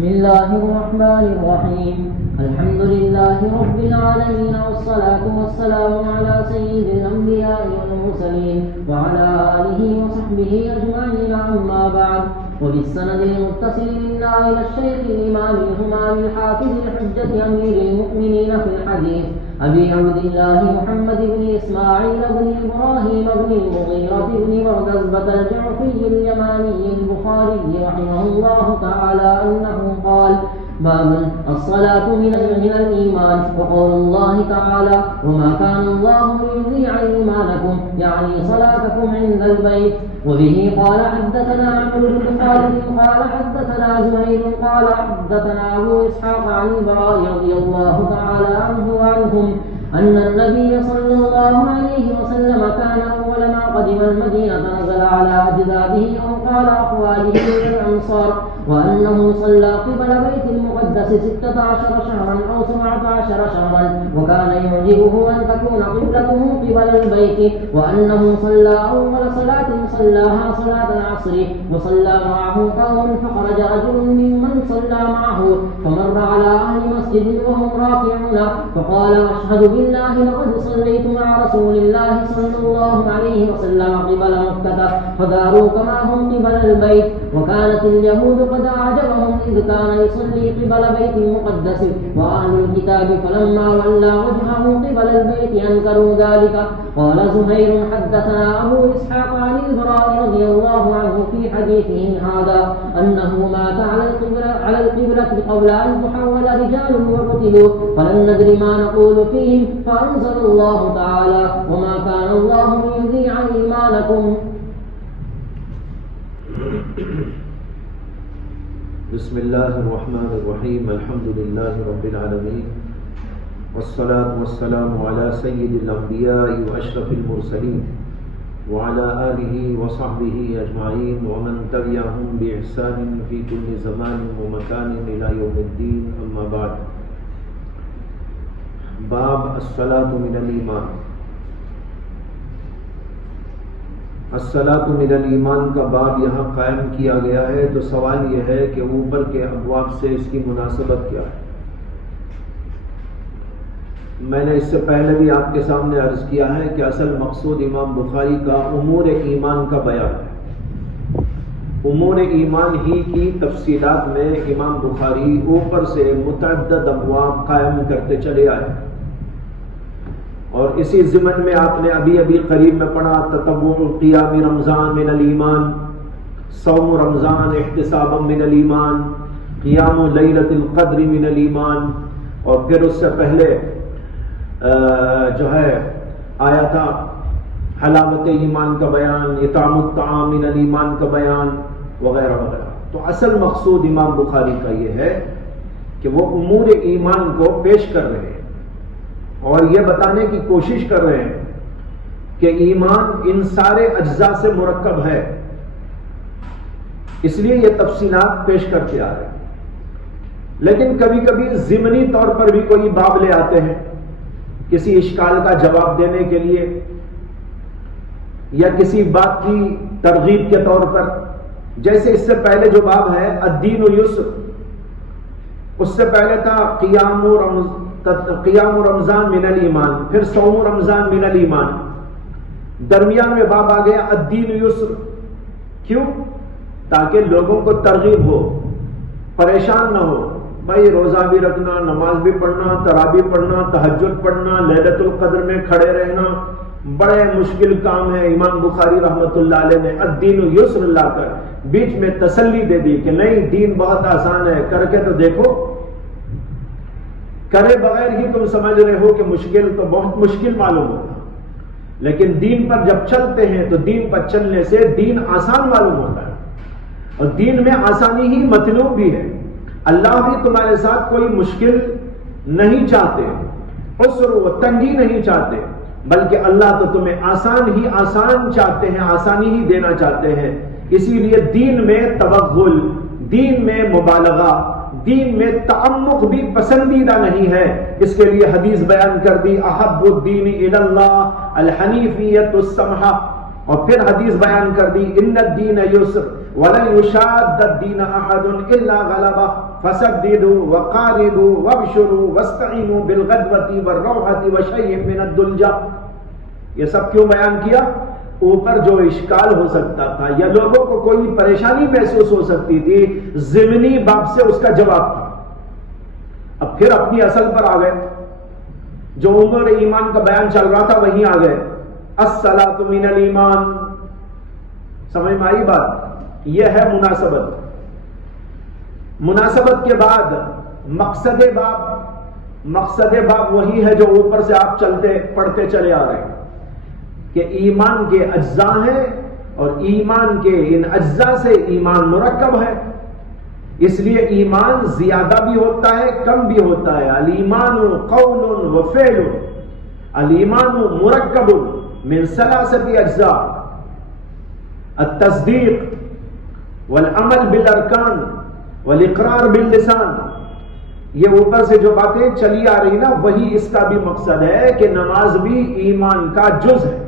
بسم الله الرحمن الرحيم. الحمد لله رب العالمين، والصلاة والسلام على سيد الأنبياء والمرسلين وعلى آله وصحبه أجمعين، أما بعد. وبالسند المتصل منا إلى الشيخ الإمام الهمام الحافظ الحجة أمير المؤمنين في الحديث أبي عبد الله محمد بن إسماعيل بن إبراهيم بن المغيرة بن بردزبة الجعفي اليماني البخاري رحمه الله تعالى أنه قال: باب الصلاة من الإيمان. وقول الله تعالى: وما كان الله ليضيع إيمانكم، يعني صلاتكم عند البيت. وبه قال حدثنا عمرو بن خالد قال حدثنا زهير قال حدثنا أبو إسحاق عن البراء رضي الله تعالى عنه وعنهم أن النبي صلى الله عليه وسلم كان أول ما قدم المدينة نزل على أجداده أو قال أخواله من الأنصار، وأنه صلى قبل بيت المقدس 16 شهرا أو 17 شهرا، وكان يعجبه أن تكون قبلته قبل البيت، وأنه صلى أول صلاة صلاها صلاة العصر وصلى معه قوم، فخرج رجل ممن صلى معه فمر على أهل مسجد وهم راكعون فقال: أشهد بالله لقد صليت مع رسول الله صلى الله عليه وسلم قبل مكة، فداروا كما هم قبل البيت. وكانت اليهود قد أعجبهم إذ كان يصلي قبل بيت المقدس، وأهل الكتاب فلما ولى وجهه قبل البيت أنكروا ذلك. قال زهير: حدثنا أبو إسحاق عن البراء رضي الله عنه في حديثه هذا أنه مات على القبلة قبل أن تحول رجال وقتلوا، فلم ندر ما نقول فيهم، فأنزل الله تعالى: وما كان الله ليضيع إيمانكم. بسم الله الرحمن الرحيم. الحمد لله رب العالمين، والصلاة والسلام على سيد الأنبياء وأشرف المرسلين وعلى آله وصحبه أجمعين ومن تبعهم بإحسان في كل زمان ومكان إلى يوم الدين، أما بعد. باب الصلاة من الإيمان. الصلاۃ من الایمان کا باب یہاں قائم کیا گیا ہے، تو سوال یہ ہے کہ اوپر کے ابواب سے اس کی مناسبت کیا ہے؟ میں نے اس سے پہلے بھی آپ کے سامنے عرض کیا ہے کہ اصل مقصود امام بخاری کا امور ایمان کا بیان ہے۔ امور ایمان ہی کی تفصیلات میں امام بخاری اوپر سے متعدد ابواب قائم کرتے چلے آئے، اور اسی ضمن میں آپ نے ابھی قریب میں پڑھا تتبع قیام رمضان من الایمان، صوم رمضان احتسابا من الایمان، قیام لیلۃ القدر من الایمان، اور پھر اس سے پہلے جو ہے آیا تھا حلاوت ایمان کا بیان، اطعام الطعام من الایمان کا بیان وغیرہ وغیرہ۔ تو اصل مقصود امام بخاری کا یہ ہے کہ وہ امور ایمان کو پیش کر رہے ہیں اور یہ بتانے کی کوشش کر رہے ہیں کہ ایمان ان سارے اجزاء سے مرکب ہے، اس لیے یہ تفصیلات پیش کرتے آ رہے ہیں۔ لیکن کبھی کبھی ضمنی طور پر بھی کوئی باب لے آتے ہیں کسی اشکال کا جواب دینے کے لیے، یا کسی بات کی ترغیب کے طور پر، جیسے اس سے پہلے جو باب ہے الدین یسر، اس سے پہلے تھا قیام رمضان من الایمان، پھر صوم رمضان من الایمان، درمیان میں باب آ گیا الدین یسر۔ کیوں؟ تاکہ لوگوں کو ترغیب ہو، پریشان نہ ہو، بھائی روزہ بھی رکھنا، نماز بھی پڑھنا، تراویح پڑھنا، تہجد پڑھنا، لیلۃ القدر میں کھڑے رہنا بڑے مشکل کام ہے۔ امام بخاری رحمۃ اللہ علیہ نے الدین یسر لا کر بیچ میں تسلی دے دی کہ نہیں، دین بہت آسان ہے، کر کے تو دیکھو۔ کرے بغیر ہی تم سمجھ رہے ہو کہ مشکل تو بہت مشکل معلوم ہوتا، لیکن دین پر جب چلتے ہیں تو دین پر چلنے سے دین آسان معلوم ہوتا ہے، اور دین میں آسانی ہی مطلوب بھی ہے۔ اللہ بھی تمہارے ساتھ کوئی مشکل نہیں چاہتے، عسر و تنگی نہیں چاہتے، بلکہ اللہ تو تمہیں آسان چاہتے ہیں، آسانی ہی دینا چاہتے ہیں۔ اسی لیے دین میں توغل، دین میں مبالغہ، دین میں تعمق بھی پسندیدہ نہیں ہے۔ اس کے لیے حدیث بیان کر دی احب الدین الی اللہ الحنیفیۃ السمحہ، اور پھر حدیث بیان کر دی ان الدین یسر، وَلَن يُشَادَّ الدِّينَ أَحَدٌ إِلَّا غَلَبَهُ فَسَدِّدُوا وَقَارِبُوا وَابْشِرُوا وَاسْتَعِينُوا بِالْغَدْوَةِ وَالرَّوْحَةِ وَشَيْءٍ مِّنَ الدُّلْجَةِ۔ یہ سب کیوں بیان کیا؟ اوپر جو اشکال ہو سکتا تھا یا لوگوں کو کوئی پریشانی محسوس ہو سکتی تھی، ضمنی باب سے اس کا جواب تھا۔ اب پھر اپنی اصل پر آ گئے، جو امور ایمان کا بیان چل رہا تھا وہیں آ گئے۔ الصلاۃ من الایمان، سمجھ میں آئی بات؟ یہ ہے مناسبت۔ مناسبت کے بعد مقصد باب وہی ہے جو اوپر سے آپ پڑھتے چلے آ رہے ہیں کہ ایمان کے اجزاء ہیں اور ایمان کے ان اجزاء سے ایمان مرکب ہے، اس لیے ایمان زیادہ بھی ہوتا ہے کم بھی ہوتا ہے۔ الایمان قول و فعل، الایمان مرکب من ثلاثۃ اجزاء، التصدیق والعمل بالارکان والاقرار باللسان۔ یہ اوپر سے جو باتیں چلی آ رہی نا وہی اس کا بھی مقصد ہے کہ نماز بھی ایمان کا جز ہے۔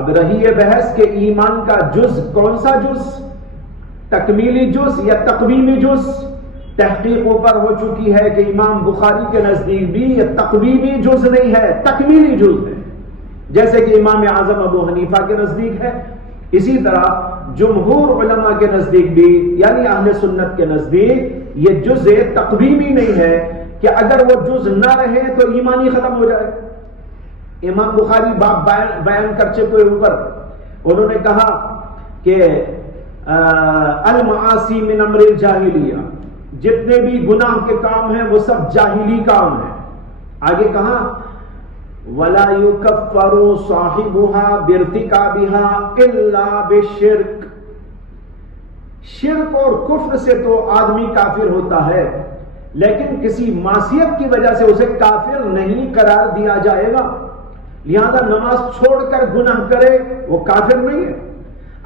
اب رہی یہ بحث کہ ایمان کا جز کون سا جز، تکمیلی جز یا تقویمی جز؟ تحقیق اوپر ہو چکی ہے کہ امام بخاری کے نزدیک بھی یہ تقویمی جز نہیں ہے، تکمیلی جز ہے، جیسے کہ امام اعظم ابو حنیفہ کے نزدیک ہے۔ اسی طرح جمہور علماء کے نزدیک بھی، یعنی اہل سنت کے نزدیک یہ جز تقویمی نہیں ہے کہ اگر وہ جز نہ رہے تو ایمان ہی ختم ہو جائے۔ امام بخاری باب بیان کر چکے اوپر، انہوں نے کہا کہ المعاصی من امر الجاہلیہ، جتنے بھی گناہ کے کام ہیں وہ سب جاہلی کام ہیں۔ آگے کہا وَلَا يُكَفَّرُ صَاحِبُهَا بِارْتِكَابِهَا إِلَّا بِالشِّرْكِ، شرک اور کفر سے تو آدمی کافر ہوتا ہے، لیکن کسی معصیت کی وجہ سے اسے کافر نہیں قرار دیا جائے گا۔ لہذا نماز چھوڑ کر گناہ کرے وہ کافر نہیں ہے۔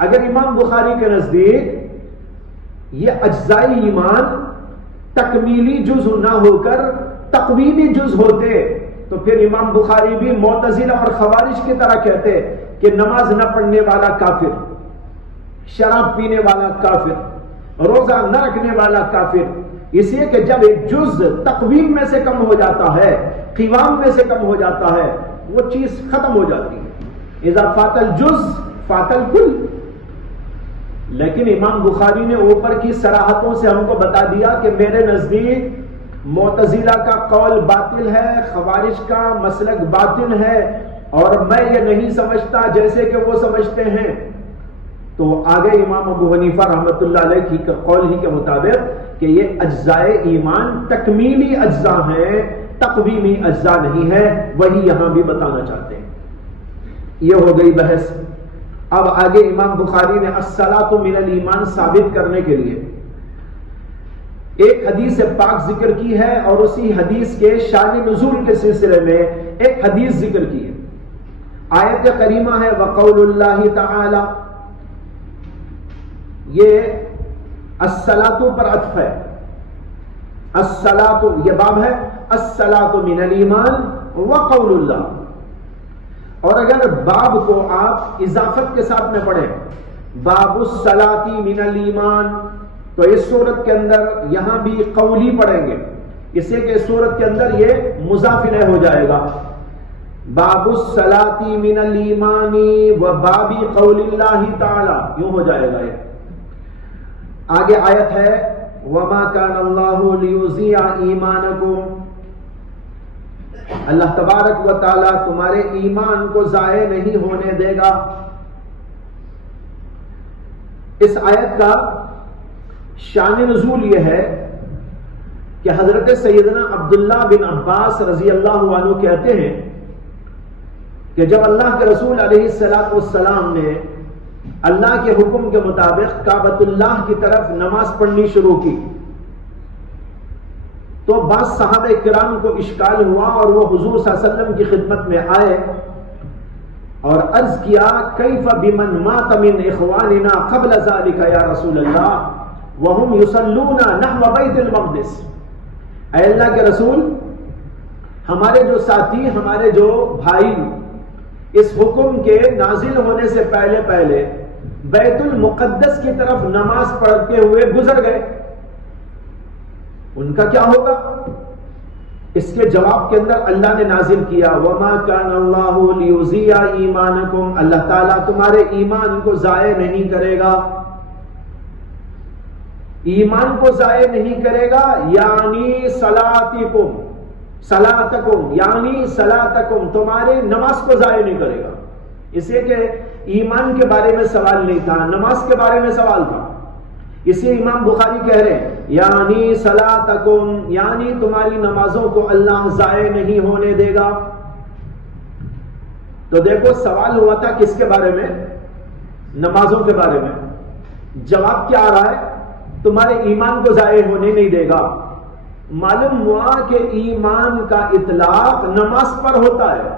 اگر امام بخاری کے نزدیک یہ اجزائی ایمان تکمیلی جز نہ ہو کر تقویمی جز ہوتے تو پھر امام بخاری بھی معتزلہ اور خوارج کی طرح کہتے کہ نماز نہ پڑھنے والا کافر، شراب پینے والا کافر، روزہ نہ رکھنے والا کافر، اس لیے کہ جب ایک جز تقویم میں سے کم ہو جاتا ہے، قوام میں سے کم ہو جاتا ہے، وہ چیز ختم ہو جاتی ہے۔ اذا فات الجز فات الکل۔ لیکن امام بخاری نے اوپر کی صراحتوں سے ہم کو بتا دیا کہ میرے نزدیک معتزلہ کا قول باطل ہے، خوارج کا مسلک باطل ہے، اور میں یہ نہیں سمجھتا جیسے کہ وہ سمجھتے ہیں۔ تو آگے امام ابو حنیفہ رحمۃ اللہ علیہ کی قول ہی کے مطابق کہ یہ اجزائے ایمان تکمیلی اجزاء ہیں، تقویمی اجزاء نہیں ہے، وہی یہاں بھی بتانا چاہتے ہیں۔ یہ ہو گئی بحث۔ اب آگے امام بخاری نے الصلاۃ من الایمان ثابت کرنے کے لیے ایک حدیث پاک ذکر کی ہے، اور اسی حدیث کے شان نزول کے سلسلے میں ایک حدیث ذکر کی ہے۔ آیت کریمہ ہے وقول اللہ تعالی، یہ الصلاۃ پر عطف ہے۔ الصلاۃ یہ باب ہے، الصلاۃ من الایمان وقول اللہ، اور اگر باب کو آپ اضافت کے ساتھ میں پڑھیں باب الصلاۃ من الایمان تو اس صورت کے اندر یہاں بھی قولی پڑھیں گے، اس سے کہ اس صورت کے اندر یہ مضاف الیہ ہو جائے گا۔ باب الصلاۃ من الایمان و باب قول اللہ تعالی، یوں ہو جائے گا۔ یہ آگے آیت ہے وما کان اللہ لیضیع ایمانکم، اللہ تبارک و تعالی تمہارے ایمان کو ضائع نہیں ہونے دے گا۔ اس آیت کا شان نزول یہ ہے کہ حضرت سیدنا عبداللہ بن عباس رضی اللہ عنہ کہتے ہیں کہ جب اللہ کے رسول علیہ السلام نے اللہ کے حکم کے مطابق کعبۃ اللہ کی طرف نماز پڑھنی شروع کی تو بعض صحابہ کرام کو اشکال ہوا، اور وہ حضور صلی اللہ علیہ وسلم کی خدمت میں آئے اور عرض کیا کیف بمن مات من اخواننا قبل ذلك یا رسول اللہ وهم یصلون نحو بیت المقدس، اے اللہ کے رسول، ہمارے جو ساتھی، ہمارے جو بھائی اس حکم کے نازل ہونے سے پہلے بیت المقدس کی طرف نماز پڑھتے ہوئے گزر گئے، ان کا کیا ہوگا؟ اس کے جواب کے اندر اللہ نے نازل کیا وَمَا كَانَ اللَّهُ لِيُضِيعَ إِيمَانَكُمْ، اللہ تعالیٰ تمہارے ایمان کو ضائع نہیں کرے گا، ایمان کو ضائع نہیں کرے گا، یعنی صلاتکم یعنی صلاتکم، تمہارے نماز کو ضائع نہیں کرے گا، اس لیے کہ ایمان کے بارے میں سوال نہیں تھا، نماز کے بارے میں سوال تھا، اسی امام بخاری کہہ رہے ہیں یعنی صلاتکم، یعنی تمہاری نمازوں کو اللہ ضائع نہیں ہونے دے گا۔ تو دیکھو سوال ہوا تھا کس کے بارے میں؟ نمازوں کے بارے میں، جواب کیا آ رہا ہے؟ تمہارے ایمان کو ضائع ہونے نہیں دے گا۔ معلوم ہوا کہ ایمان کا اطلاق نماز پر ہوتا ہے،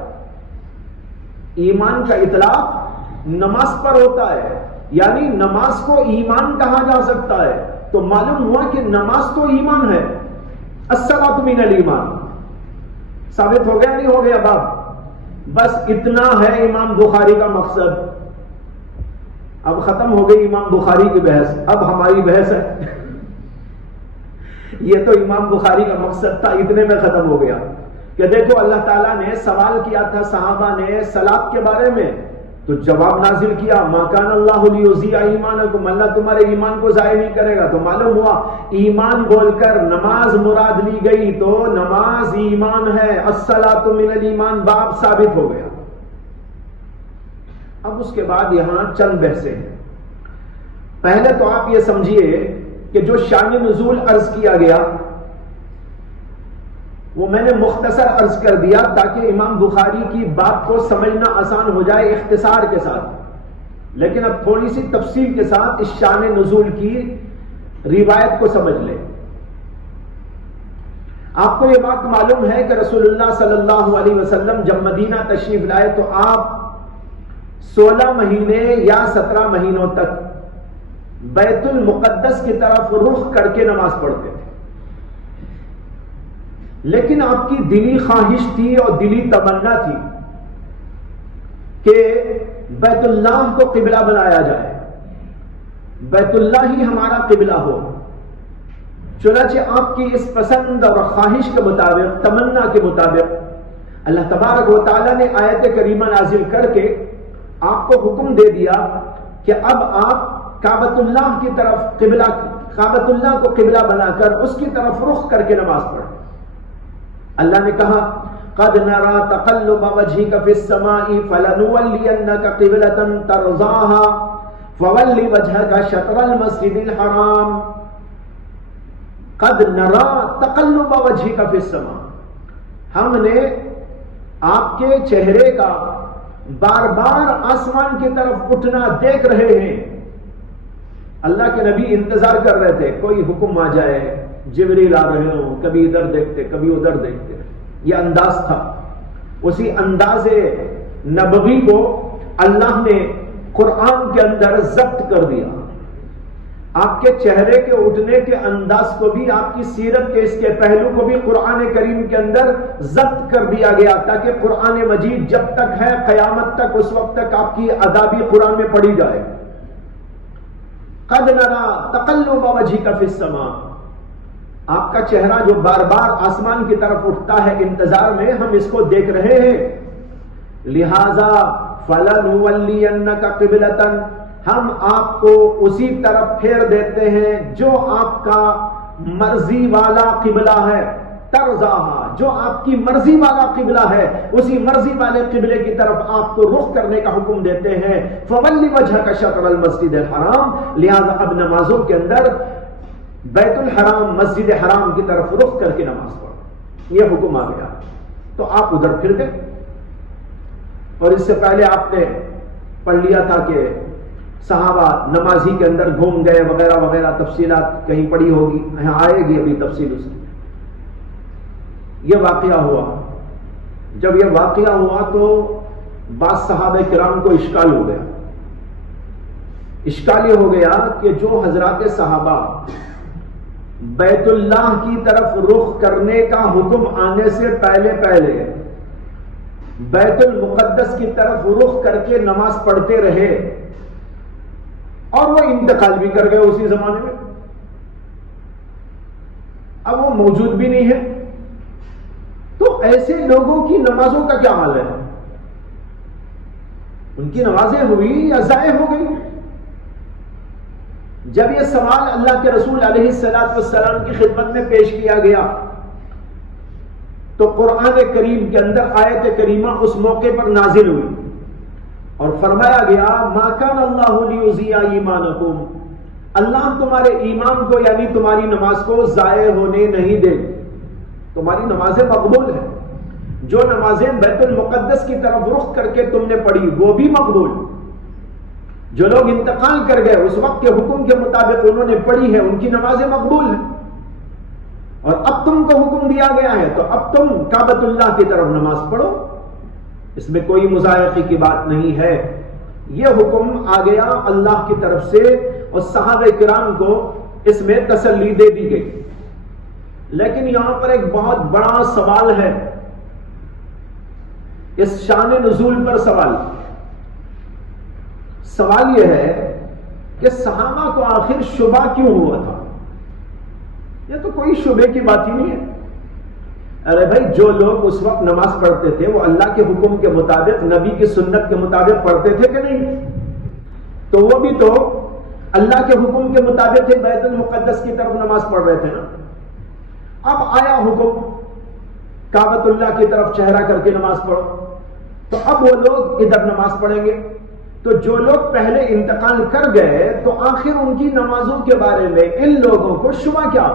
ایمان کا اطلاق نماز پر ہوتا ہے، یعنی نماز کو ایمان کہا جا سکتا ہے، تو معلوم ہوا کہ نماز تو ایمان ہے، الصلاۃ من الایمان، ثابت ہو گیا نہیں ہو گیا باب؟ بس اتنا ہے امام بخاری کا مقصد۔ اب ختم ہو گئی امام بخاری کی بحث، اب ہماری بحث ہے۔ یہ تو امام بخاری کا مقصد تھا، اتنے میں ختم ہو گیا کہ دیکھو اللہ تعالیٰ نے سوال کیا تھا صحابہ نے صلاۃ کے بارے میں، تو جواب نازل کیا ما کان اللہ لیضیع ایمانکم، اللہ تمہارے ایمان کو ضائع نہیں کرے گا۔ تو معلوم ہوا ایمان بول کر نماز مراد لی گئی تو نماز ایمان ہے، الصلاۃ من الایمان، باب ثابت ہو گیا۔ اب اس کے بعد یہاں چند بحثیں ہیں۔ پہلے تو آپ یہ سمجھیے کہ جو شان نزول عرض کیا گیا وہ میں نے مختصر عرض کر دیا تاکہ امام بخاری کی بات کو سمجھنا آسان ہو جائے اختصار کے ساتھ، لیکن اب تھوڑی سی تفصیل کے ساتھ اس شان نزول کی روایت کو سمجھ لیں۔ آپ کو یہ بات معلوم ہے کہ رسول اللہ صلی اللہ علیہ وسلم جب مدینہ تشریف لائے تو آپ 16 مہینے یا 17 مہینوں تک بیت المقدس کی طرف رخ کر کے نماز پڑھتے تھے، لیکن آپ کی دلی خواہش تھی اور دلی تمنا تھی کہ بیت اللہ کو قبلہ بنایا جائے، بیت اللہ ہی ہمارا قبلہ ہو۔ چنانچہ آپ کی اس پسند اور خواہش کے مطابق، تمنا کے مطابق، اللہ تبارک و تعالیٰ نے آیت کریمہ نازل کر کے آپ کو حکم دے دیا کہ اب آپ کعبۃ اللہ کی طرف کعبۃ اللہ کو قبلہ بنا کر اس کی طرف رخ کر کے نماز پڑھیں۔ اللہ نے کہا قد نرى تقلب وجهك في السماء فلنولينك قبلة ترضاها فول وجهك شطر المسجد الحرام۔ قد نرى تقلب وجهك في السماء، ہم نے آپ کے چہرے کا بار بار آسمان کی طرف اٹھنا دیکھ رہے ہیں۔ اللہ کے نبی انتظار کر رہے تھے کوئی حکم آ جائے، جبریل آ رہے ہوں، کبھی ادھر دیکھتے کبھی ادھر دیکھتے، یہ انداز تھا۔ اسی انداز نبوی کو اللہ نے قرآن کے اندر ضبط کر دیا، آپ کے چہرے کے اٹھنے کے انداز کو بھی، آپ کی سیرت کے اس کے پہلو کو بھی قرآن کریم کے اندر ضبط کر دیا گیا، تاکہ قرآن مجید جب تک ہے قیامت تک اس وقت تک آپ کی ادا بھی قرآن میں پڑھی جائے۔ قد نرى تقلب وجهك في السماء، آپ کا چہرہ جو بار بار آسمان کی طرف اٹھتا ہے انتظار میں، ہم اس کو دیکھ رہے ہیں، لہذا فلنولینک قبلۃ، ہم آپ کو اسی طرف پھیر دیتے ہیں جو آپ کا مرضی والا قبلہ ہے، ترضاہا، جو آپ کی مرضی والا قبلہ ہے اسی مرضی والے قبلے کی طرف آپ کو رخ کرنے کا حکم دیتے ہیں۔ فول وجہک شطر المسجد الحرام، لہذا اب نمازوں کے اندر بیت الحرام مسجد حرام کی طرف رخ کر کے نماز پڑھو، یہ حکم آ گیا۔ تو آپ ادھر پھر گئے، اور اس سے پہلے آپ نے پڑھ لیا تھا کہ صحابہ نمازی کے اندر گھوم گئے وغیرہ وغیرہ، تفصیلات کہیں پڑھی ہوگی، یہاں آئے گی ابھی تفصیل اس کی۔ یہ واقعہ ہوا، جب یہ واقعہ ہوا تو بعض صحابہ کرام کو اشکال ہو گیا۔ اشکال یہ ہو گیا کہ جو حضرات صحابہ بیت اللہ کی طرف رخ کرنے کا حکم آنے سے پہلے پہلے بیت المقدس کی طرف رخ کر کے نماز پڑھتے رہے، اور وہ انتقال بھی کر گئے اسی زمانے میں، اب وہ موجود بھی نہیں ہے، تو ایسے لوگوں کی نمازوں کا کیا حال ہے؟ ان کی نمازیں ہوئی یا ضائع ہو گئی؟ جب یہ سوال اللہ کے رسول علیہ الصلوۃ والسلام کی خدمت میں پیش کیا گیا تو قرآن کریم کے اندر آیت کریمہ اس موقع پر نازل ہوئی اور فرمایا گیا ما کان اللہ لیضیع ایمانکم، اللہ تمہارے ایمان کو یعنی تمہاری نماز کو ضائع ہونے نہیں دے، تمہاری نمازیں مقبول ہیں، جو نمازیں بیت المقدس کی طرف رخ کر کے تم نے پڑھی وہ بھی مقبول، جو لوگ انتقال کر گئے اس وقت کے حکم کے مطابق انہوں نے پڑھی ہے ان کی نمازیں مقبول ہیں، اور اب تم کو حکم دیا گیا ہے تو اب تم کعبۃ اللہ کی طرف نماز پڑھو، اس میں کوئی مضایقے کی بات نہیں ہے۔ یہ حکم آ گیا اللہ کی طرف سے اور صحابہ کرام کو اس میں تسلی دے دی گئی، لیکن یہاں پر ایک بہت بڑا سوال ہے، اس شان نزول پر سوال یہ ہے کہ صحابہ کو آخر شبہ کیوں ہوا تھا؟ یہ تو کوئی شبے کی بات ہی نہیں ہے۔ ارے بھائی جو لوگ اس وقت نماز پڑھتے تھے وہ اللہ کے حکم کے مطابق نبی کی سنت کے مطابق پڑھتے تھے کہ نہیں؟ تو وہ بھی تو اللہ کے حکم کے مطابق بیت المقدس کی طرف نماز پڑھ رہے تھے نا۔ اب آیا حکم کعبۃ اللہ کی طرف چہرہ کر کے نماز پڑھو، تو اب وہ لوگ ادھر نماز پڑھیں گے، تو جو لوگ پہلے انتقال کر گئے تو آخر ان کی نمازوں کے بارے میں ان لوگوں کو شبہ کیا؟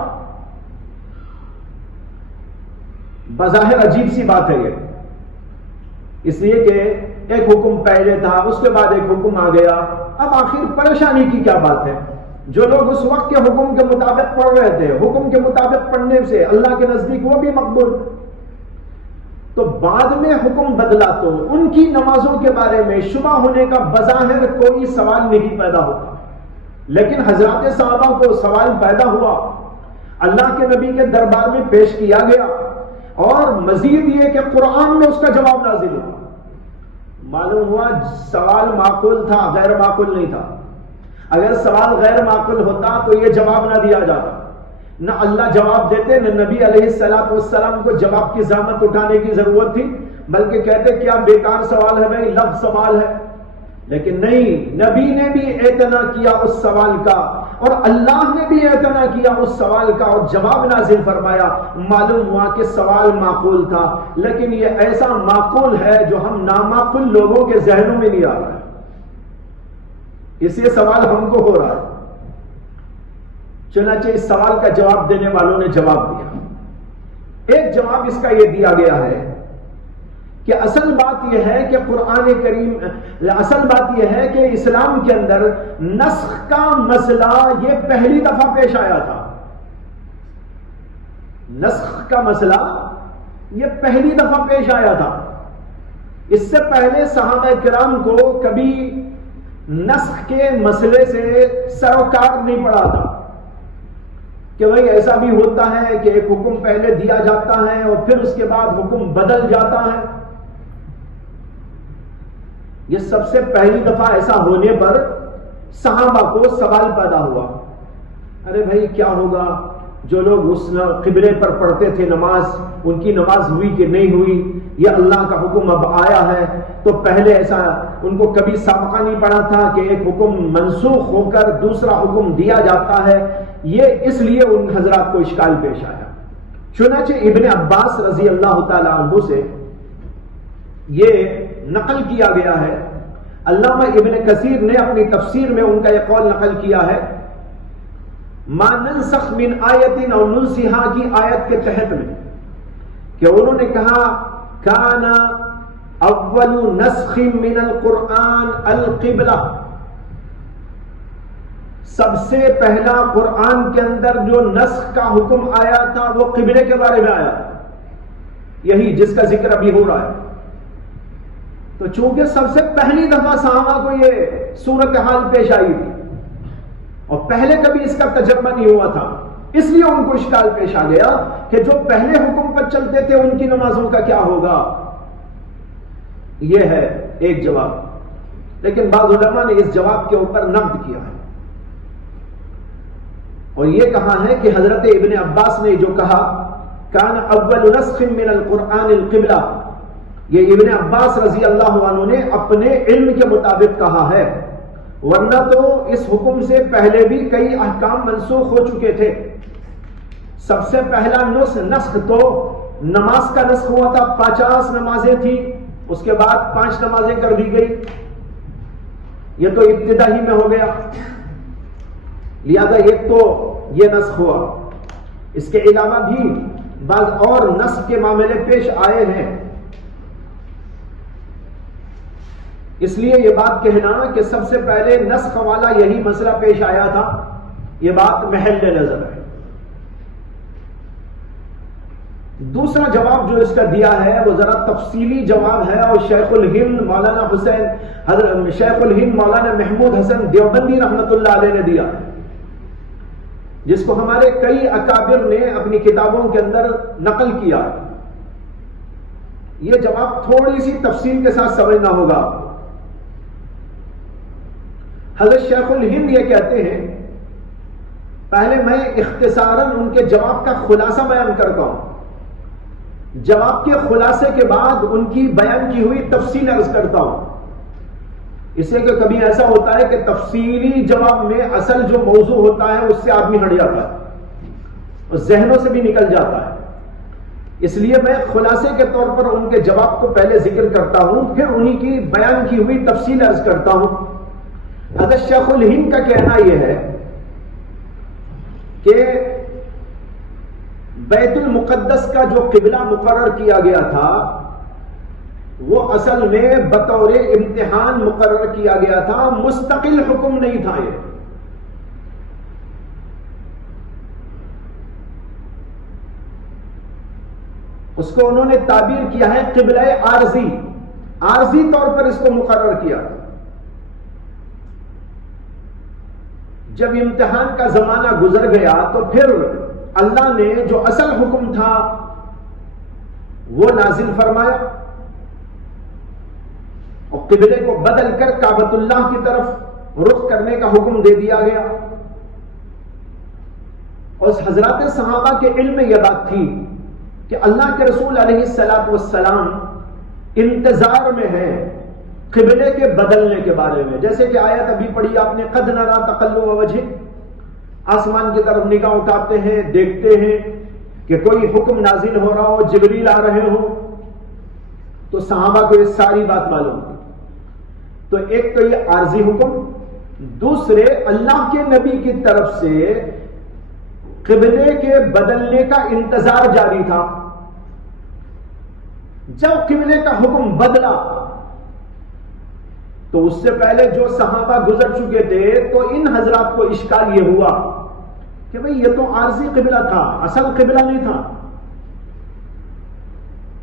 بظاہر عجیب سی بات ہے یہ، اس لیے کہ ایک حکم پہلے تھا اس کے بعد ایک حکم آ گیا، اب آخر پریشانی کی کیا بات ہے؟ جو لوگ اس وقت کے حکم کے مطابق پڑھ رہے تھے، حکم کے مطابق پڑھنے سے اللہ کے نزدیک وہ بھی مقبول، تو بعد میں حکم بدلا تو ان کی نمازوں کے بارے میں شبہ ہونے کا بظاہر کوئی سوال نہیں پیدا ہوتا، لیکن حضرات صحابہ کو سوال پیدا ہوا، اللہ کے نبی کے دربار میں پیش کیا گیا، اور مزید یہ کہ قرآن میں اس کا جواب نازل ہوا۔ معلوم ہوا سوال معقول تھا، غیر معقول نہیں تھا۔ اگر سوال غیر معقول ہوتا تو یہ جواب نہ دیا جاتا، نہ اللہ جواب دیتے، نہ نبی علیہ السلام کو جواب کی زحمت اٹھانے کی ضرورت تھی، بلکہ کہتے کیا بیکار سوال ہے بھائی، لفظ سوال ہے، لیکن نہیں، نبی نے بھی اعتنا کیا اس سوال کا اور اللہ نے بھی اعتنا کیا اس سوال کا اور جواب نازل فرمایا۔ معلوم ہوا کہ سوال معقول تھا، لیکن یہ ایسا معقول ہے جو ہم نامعقول لوگوں کے ذہنوں میں نہیں آ رہا ہے، اس لیے سوال ہم کو ہو رہا ہے۔ چنانچہ اس سوال کا جواب دینے والوں نے جواب دیا۔ ایک جواب اس کا یہ دیا گیا ہے کہ اصل بات یہ ہے کہ قرآن کریم، اصل بات یہ ہے کہ اسلام کے اندر نسخ کا مسئلہ یہ پہلی دفعہ پیش آیا تھا۔ نسخ کا مسئلہ یہ پہلی دفعہ پیش آیا تھا، اس سے پہلے صحابہ کرام کو کبھی نسخ کے مسئلے سے سروکار نہیں پڑا تھا کہ بھئی ایسا بھی ہوتا ہے کہ ایک حکم پہلے دیا جاتا ہے اور پھر اس کے بعد حکم بدل جاتا ہے۔ یہ سب سے پہلی دفعہ ایسا ہونے پر صحابہ کو سوال پیدا ہوا، ارے بھائی کیا ہوگا؟ جو لوگ اس قبلے پر پڑھتے تھے نماز، ان کی نماز ہوئی کہ نہیں ہوئی؟ یہ اللہ کا حکم اب آیا ہے، تو پہلے ایسا ان کو کبھی سابقہ نہیں پڑا تھا کہ ایک حکم منسوخ ہو کر دوسرا حکم دیا جاتا ہے، یہ اس لیے ان حضرات کو اشکال پیش آیا۔ چنانچہ ابن عباس رضی اللہ تعالی عنہ سے یہ نقل کیا گیا ہے، علامہ ابن کثیر نے اپنی تفسیر میں ان کا یہ قول نقل کیا ہے، ما ننسخ من آیت او ننسیہا کی آیت کے تحت میں، کہ انہوں نے کہا کان اول نسخ من القرآن القبلہ، سب سے پہلا قرآن کے اندر جو نسخ کا حکم آیا تھا وہ قبلے کے بارے میں آیا، یہی جس کا ذکر ابھی ہو رہا ہے۔ تو چونکہ سب سے پہلی دفعہ صحابہ کو یہ صورتحال پیش آئی تھی اور پہلے کبھی اس کا تجربہ نہیں ہوا تھا، اس لیے ان کو اشکال پیش آ گیا کہ جو پہلے حکم پر چلتے تھے ان کی نمازوں کا کیا ہوگا۔ یہ ہے ایک جواب، لیکن بعض علماء نے اس جواب کے اوپر نقد کیا ہے، اور یہ کہا ہے کہ حضرت ابن عباس نے جو کہا کان اول نسخ من القرآن القبلہ، یہ ابن عباس رضی اللہ عنہ نے اپنے علم کے مطابق کہا ہے، ورنہ تو اس حکم سے پہلے بھی کئی احکام منسوخ ہو چکے تھے۔ سب سے پہلا نسخ تو نماز کا نسخ ہوا تھا، 50 نمازیں تھیں، اس کے بعد 5 نمازیں کر دی گئی، یہ تو ابتدا ہی میں ہو گیا، لہذا ایک تو یہ نسخ ہوا۔ اس کے علاوہ بھی بعض اور نسخ کے معاملے پیش آئے ہیں، اس لیے یہ بات کہنا کہ سب سے پہلے نسخ والا یہی مسئلہ پیش آیا تھا، یہ بات محل نظر ہے۔ دوسرا جواب جو اس کا دیا ہے وہ ذرا تفصیلی جواب ہے، اور شیخ الہند مولانا محمود حسن دیوبندی رحمت اللہ علیہ نے دیا، جس کو ہمارے کئی اکابر نے اپنی کتابوں کے اندر نقل کیا۔ یہ جواب تھوڑی سی تفصیل کے ساتھ سمجھنا ہوگا۔ حضرت شیخ الہند یہ کہتے ہیں، پہلے میں اختصاراً ان کے جواب کا خلاصہ بیان کرتا ہوں، جواب کے خلاصے کے بعد ان کی بیان کی ہوئی تفصیل عرض کرتا ہوں، اس لیے کہ کبھی ایسا ہوتا ہے کہ تفصیلی جواب میں اصل جو موضوع ہوتا ہے اس سے آدمی ہٹ جاتا ہے اور ذہنوں سے بھی نکل جاتا ہے، اس لیے میں خلاصے کے طور پر ان کے جواب کو پہلے ذکر کرتا ہوں، پھر انہی کی بیان کی ہوئی تفصیل عرض کرتا ہوں۔ حضرت شیخ الہند کا کہنا یہ ہے کہ بیت المقدس کا جو قبلہ مقرر کیا گیا تھا وہ اصل میں بطور امتحان مقرر کیا گیا تھا، مستقل حکم نہیں تھا۔ یہ اس کو انہوں نے تعبیر کیا ہے قبلہ عارضی طور پر اس کو مقرر کیا۔ جب امتحان کا زمانہ گزر گیا تو پھر اللہ نے جو اصل حکم تھا وہ نازل فرمایا اور قبلے کو بدل کر کعبۃ اللہ کی طرف رخ کرنے کا حکم دے دیا گیا۔ اور اس حضرات صحابہ کے علم میں یہ بات تھی کہ اللہ کے رسول علیہ الصلوۃ والسلام انتظار میں ہے قبلے کے بدلنے کے بارے میں، جیسے کہ آیت ابھی پڑھی آپ نے، قد نرى تقلب وجهک، آسمان کی طرف نگاہ اٹھاتے ہیں، دیکھتے ہیں کہ کوئی حکم نازل ہو رہا ہو، جبریل آ رہے ہوں، تو صحابہ کو یہ ساری بات معلوم تھی۔ تو ایک تو یہ عارضی حکم، دوسرے اللہ کے نبی کی طرف سے قبلے کے بدلنے کا انتظار جاری تھا۔ جب قبلے کا حکم بدلا تو اس سے پہلے جو صحابہ گزر چکے تھے تو ان حضرات کو اشکال یہ ہوا کہ بھئی یہ تو عارضی قبلہ تھا، اصل قبلہ نہیں تھا،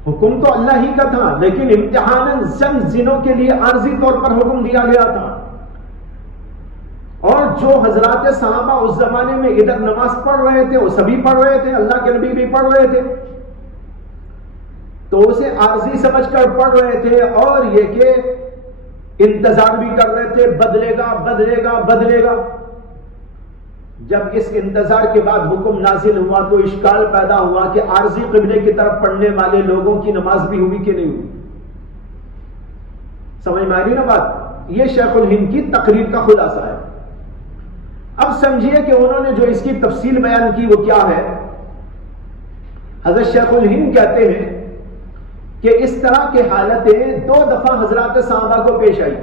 حکم تو اللہ ہی کا تھا، لیکن امتحاناً چند دنوں کے لیے عارضی طور پر حکم دیا گیا تھا۔ اور جو حضرات صحابہ اس زمانے میں ادھر نماز پڑھ رہے تھے وہ سبھی پڑھ رہے تھے، اللہ کے نبی بھی پڑھ رہے تھے، تو اسے عارضی سمجھ کر پڑھ رہے تھے، اور یہ کہ انتظار بھی کر رہے تھے بدلے گا بدلے گا بدلے گا۔ جب اس انتظار کے بعد حکم نازل ہوا تو اشکال پیدا ہوا کہ عارضی قبلے کی طرف پڑھنے والے لوگوں کی نماز بھی ہوئی کہ نہیں ہوئی۔ سمجھ میں آ رہی نا بات؟ یہ شیخ الہند کی تقریر کا خلاصہ ہے۔ اب سمجھیے کہ انہوں نے جو اس کی تفصیل بیان کی وہ کیا ہے۔ حضرت شیخ الہند کہتے ہیں کہ اس طرح کے حالتیں 2 دفعہ حضرات صحابہ کو پیش آئی۔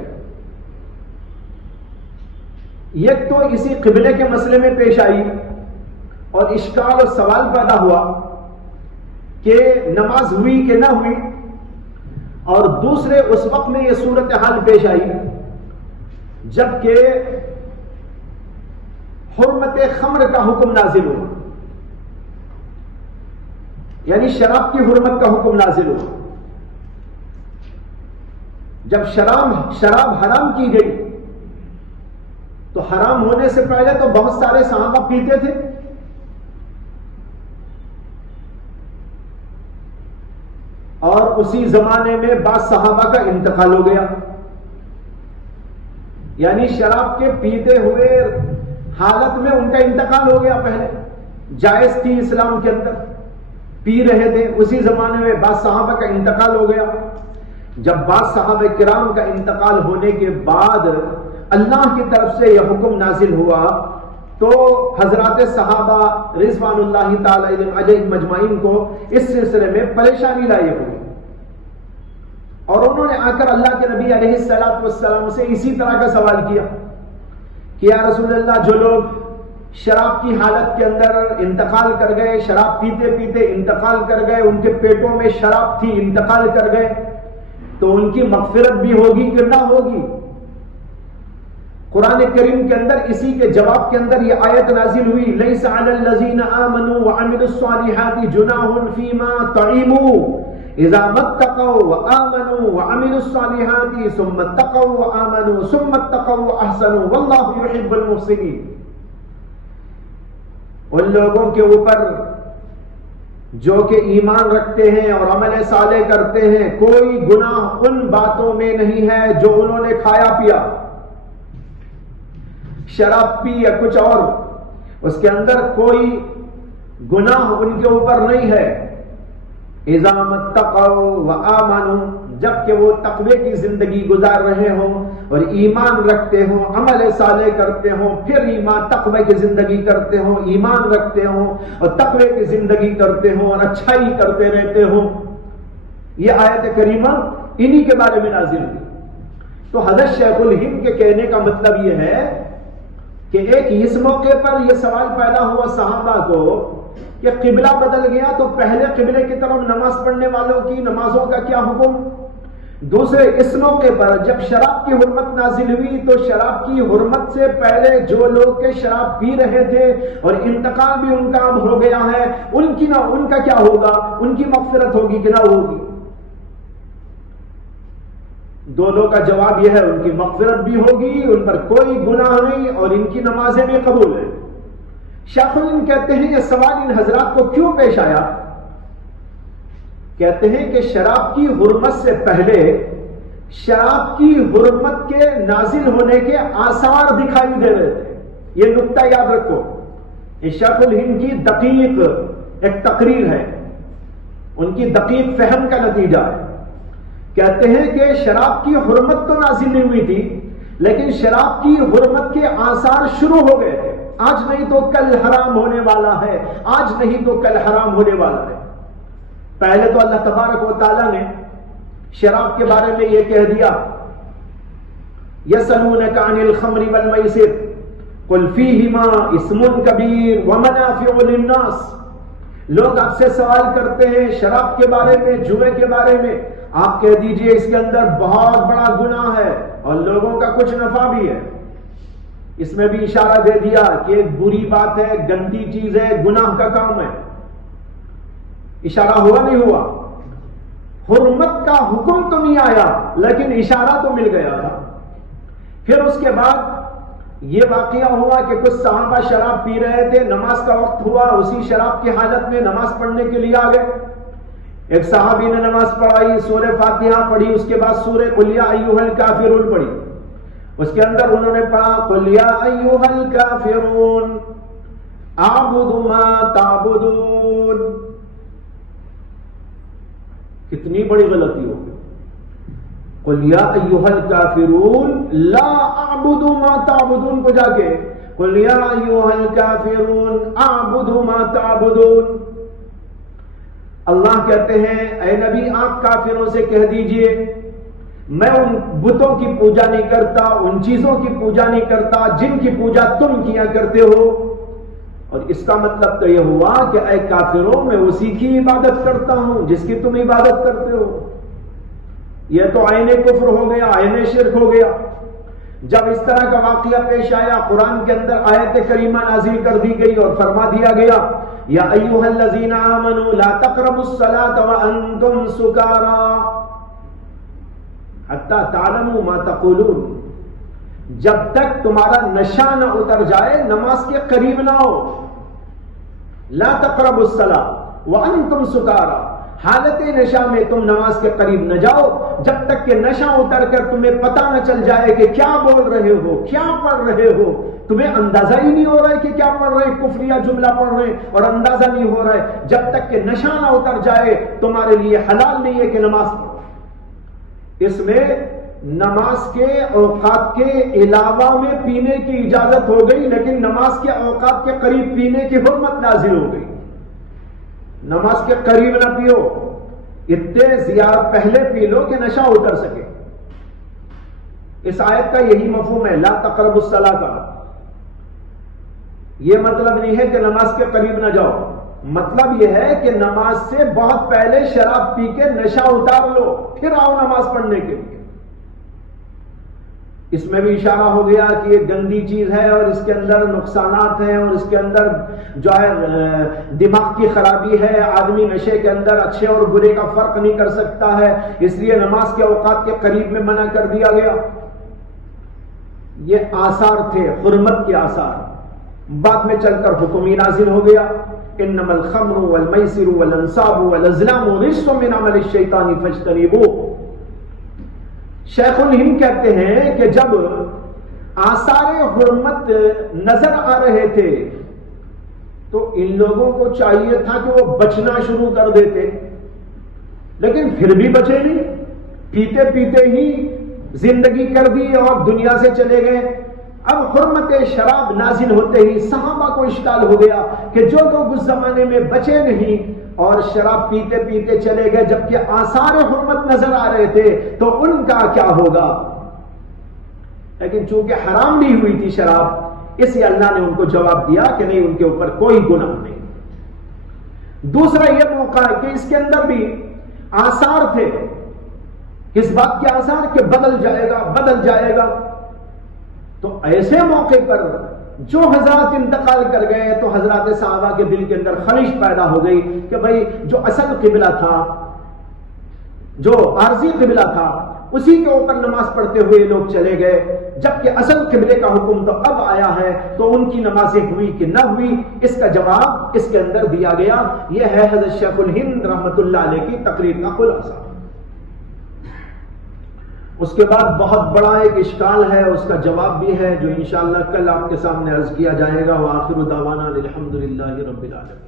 ایک تو اسی قبلے کے مسئلے میں پیش آئی اور اشکال اور سوال پیدا ہوا کہ نماز ہوئی کہ نہ ہوئی، اور دوسرے اس وقت میں یہ صورتحال پیش آئی جبکہ حرمت خمر کا حکم نازل ہوا، یعنی شراب کی حرمت کا حکم نازل ہوا۔ جب شراب حرام کی گئی تو حرام ہونے سے پہلے تو بہت سارے صحابہ پیتے تھے، اور اسی زمانے میں بعض صحابہ کا انتقال ہو گیا، یعنی شراب کے پیتے ہوئے حالت میں ان کا انتقال ہو گیا. پہلے جائز تھی اسلام کے اندر, پی رہے تھے, اسی زمانے میں بعض صحابہ کا انتقال ہو گیا. جب بعض صحابہ کرام کا انتقال ہونے کے بعد اللہ کی طرف سے یہ حکم نازل ہوا تو حضرات صحابہ رضوان اللہ تعالی علیہم مجمعین کو اس سلسلے میں پریشانی لاحق ہوئی, اور انہوں نے آ کر اللہ کے نبی علیہ الصلوۃ والسلام سے اسی طرح کا سوال کیا کہ یا رسول اللہ, جو لوگ شراب کی حالت کے اندر انتقال کر گئے, شراب پیتے پیتے انتقال کر گئے, ان کے پیٹوں میں شراب تھی, انتقال کر گئے, تو ان کی مغفرت بھی ہوگی کہ نہ ہوگی؟ قرآن کریم کے اندر اسی کے جواب کے اندر یہ آیت نازل ہوئی, لیس علی الذین آمنوا وعملوا الصالحات جناح فیما طعموا اذا اتقوا وآمنوا وعملوا الصالحات ثم اتقوا وآمنوا ثم اتقوا واحسنوا واللہ یحب المحسنین. ان لوگوں کے اوپر جو کہ ایمان رکھتے ہیں اور عمل صالح کرتے ہیں, کوئی گناہ ان باتوں میں نہیں ہے جو انہوں نے کھایا پیا, شراب پی یا کچھ اور, اس کے اندر کوئی گناہ ان کے اوپر نہیں ہے. اذا اتقوا وآمنوا, جبکہ وہ تقوی کی زندگی گزار رہے ہوں اور ایمان رکھتے ہوں, عمل صالح کرتے ہوں, پھر ایمان تقوی کی زندگی کرتے ہوں, ایمان رکھتے ہوں اور تقوی کی زندگی کرتے ہوں اور اچھائی کرتے رہتے ہوں. یہ آیت کریمہ انہی کے بارے میں نازل ہوئی. تو حضرت شیخ الہند کے کہنے کا مطلب یہ ہے کہ ایک اس موقع پر یہ سوال پیدا ہوا صحابہ کو کہ قبلہ بدل گیا تو پہلے قبلے کی طرف نماز پڑھنے والوں کی نمازوں کا کیا حکم؟ دوسرے اس موقع پر جب شراب کی حرمت نازل ہوئی تو شراب کی حرمت سے پہلے جو لوگ کے شراب پی رہے تھے اور انتقال بھی ان کا اب ہو گیا ہے, ان کا کیا ہوگا؟ ان کی مغفرت ہوگی کہ نہ ہوگی؟ دونوں کا جواب یہ ہے, ان کی مغفرت بھی ہوگی, ان پر کوئی گناہ نہیں, اور ان کی نمازیں بھی قبول ہیں. شیخ الہند کہتے ہیں یہ سوال ان حضرات کو کیوں پیش آیا؟ کہتے ہیں کہ شراب کی حرمت سے پہلے شراب کی حرمت کے نازل ہونے کے آثار دکھائی دے رہے تھے. یہ نقطہ یاد رکھو, یہ شیخ الہند کی دقیق ایک تقریر ہے, ان کی دقیق فہم کا نتیجہ ہے. کہتے ہیں کہ شراب کی حرمت تو نازل نہیں ہوئی تھی, لیکن شراب کی حرمت کے آثار شروع ہو گئے تھے. آج نہیں تو کل حرام ہونے والا ہے, آج نہیں تو کل حرام ہونے والا ہے. پہلے تو اللہ تبارک و تعالیٰ نے شراب کے بارے میں یہ کہہ دیا, یسألونک عن الخمر والمیسر قل فیہما اسم کبیر ومنافع للناس. لوگ آپ سے سوال کرتے ہیں شراب کے بارے میں, جوئے کے بارے میں, آپ کہہ دیجئے اس کے اندر بہت بڑا گناہ ہے اور لوگوں کا کچھ نفع بھی ہے. اس میں بھی اشارہ دے دیا کہ ایک بری بات ہے, گندی چیز ہے, گناہ کا کام ہے. اشارہ ہوا نہیں ہوا؟ حرمت کا حکم تو نہیں آیا لیکن اشارہ تو مل گیا تھا. پھر اس کے بعد یہ واقعہ ہوا کہ کچھ صحابہ شراب پی رہے تھے, نماز کا وقت ہوا, اسی شراب کی حالت میں نماز پڑھنے کے لیے آ گئے. ایک صحابی نے نماز پڑھائی, سورہ فاتحہ پڑھی, اس کے بعد سورہ قل یا ایھا الکافرون پڑھی. اس کے اندر انہوں نے پڑھا قل یا ایھا الکافرون اعبد ما تعبدون. کتنی بڑی غلطی ہو گئی. قل یا ایھا الکافرون لا اعبد ما تعبدون کو جا کے قل یا ایھا الکافرون اعبد ما تعبدون. اللہ کہتے ہیں اے نبی آپ کافروں سے کہہ دیجئے میں ان بتوں کی پوجا نہیں کرتا, ان چیزوں کی پوجا نہیں کرتا جن کی پوجا تم کیا کرتے ہو. اور اس کا مطلب تو یہ ہوا کہ اے کافروں میں اسی کی عبادت کرتا ہوں جس کی تم عبادت کرتے ہو. یہ تو عین کفر ہو گیا, عین شرک ہو گیا. جب اس طرح کا واقعہ پیش آیا, قرآن کے اندر آیت کریمہ نازل کر دی گئی اور فرما دیا گیا یا ایھا الذین آمنوا لا تقربوا الصلاة وانتم سکارى حتی تعلموا ما تقولون. جب تک تمہارا نشہ نہ اتر جائے نماز کے قریب نہ ہو. لا تقربوا الصلاة وانتم سکارى, حالت نشا میں تم نماز کے قریب نہ جاؤ جب تک کہ نشہ اتر کر تمہیں پتہ نہ چل جائے کہ کیا بول رہے ہو، کیا پڑھ رہے ہو. تمہیں اندازہ ہی نہیں ہو رہا ہے کہ کیا پڑھ رہے ہیں، کفریہ جملہ پڑھ رہے ہیں اور اندازہ نہیں ہو رہا ہے. جب تک کہ نشہ نہ اتر جائے تمہارے لیے حلال نہیں ہے کہ نماز پڑھو. اس میں نماز کے اوقات کے علاوہ میں پینے کی اجازت ہو گئی، لیکن نماز کے اوقات کے قریب پینے کی حرمت نازل ہو گئی. نماز کے قریب نہ پیو، اتنے زیادہ پہلے پی لو کہ نشہ اتر سکے. اس آیت کا یہی مفہوم ہے لا تقربوا الصلاۃ کا. یہ مطلب نہیں ہے کہ نماز کے قریب نہ جاؤ، مطلب یہ ہے کہ نماز سے بہت پہلے شراب پی کے نشہ اتار لو پھر آؤ نماز پڑھنے کے لیے. اس میں بھی اشارہ ہو گیا کہ یہ گندی چیز ہے اور اس کے اندر نقصانات ہیں اور اس کے اندر جو ہے دماغ کی خرابی ہے. آدمی نشے کے اندر اچھے اور برے کا فرق نہیں کر سکتا ہے، اس لیے نماز کے اوقات کے قریب میں منع کر دیا گیا. یہ آثار تھے، حرمت کے آثار. بعد میں چل کر حکم ہی نازل ہو گیا انما الخمر والمیسر والانصاب والازلام رجس من عمل الشیطان فاجتنبوه. شیخ الہند کہتے ہیں کہ جب آثار حرمت نظر آ رہے تھے تو ان لوگوں کو چاہیے تھا کہ وہ بچنا شروع کر دیتے، لیکن پھر بھی بچے نہیں. پیتے پیتے ہی زندگی کر دی اور دنیا سے چلے گئے. اب حرمت شراب نازل ہوتے ہی صحابہ کو اشکال ہو گیا کہ جو لوگ اس زمانے میں بچے نہیں اور شراب پیتے پیتے چلے گئے جبکہ آثار حرمت نظر آ رہے تھے تو ان کا کیا ہوگا. لیکن چونکہ حرام بھی ہوئی تھی شراب، اس لیے اللہ نے ان کو جواب دیا کہ نہیں، ان کے اوپر کوئی گناہ نہیں. دوسرا یہ موقع ہے کہ اس کے اندر بھی آثار تھے. کس بات کے آثار؟ کہ بدل جائے گا بدل جائے گا. تو ایسے موقع پر جو حضرات انتقال کر گئے تو حضرات صحابہ کے دل کے اندر خلش پیدا ہو گئی کہ بھئی جو اصل قبلہ تھا، جو عارضی قبلہ تھا، اسی کے اوپر نماز پڑھتے ہوئے لوگ چلے گئے، جبکہ اصل قبلے کا حکم تو اب آیا ہے. تو ان کی نمازیں ہوئی کہ نہ ہوئی، اس کا جواب اس کے اندر دیا گیا. یہ ہے حضرت شیخ الہند رحمت اللہ علیہ کی تقریر کا خلاصہ. اس کے بعد بہت بڑا ایک اشکال ہے، اس کا جواب بھی ہے جو انشاءاللہ کل آپ کے سامنے عرض کیا جائے گا. وآخر دعوانا الحمدللہ رب العالمین.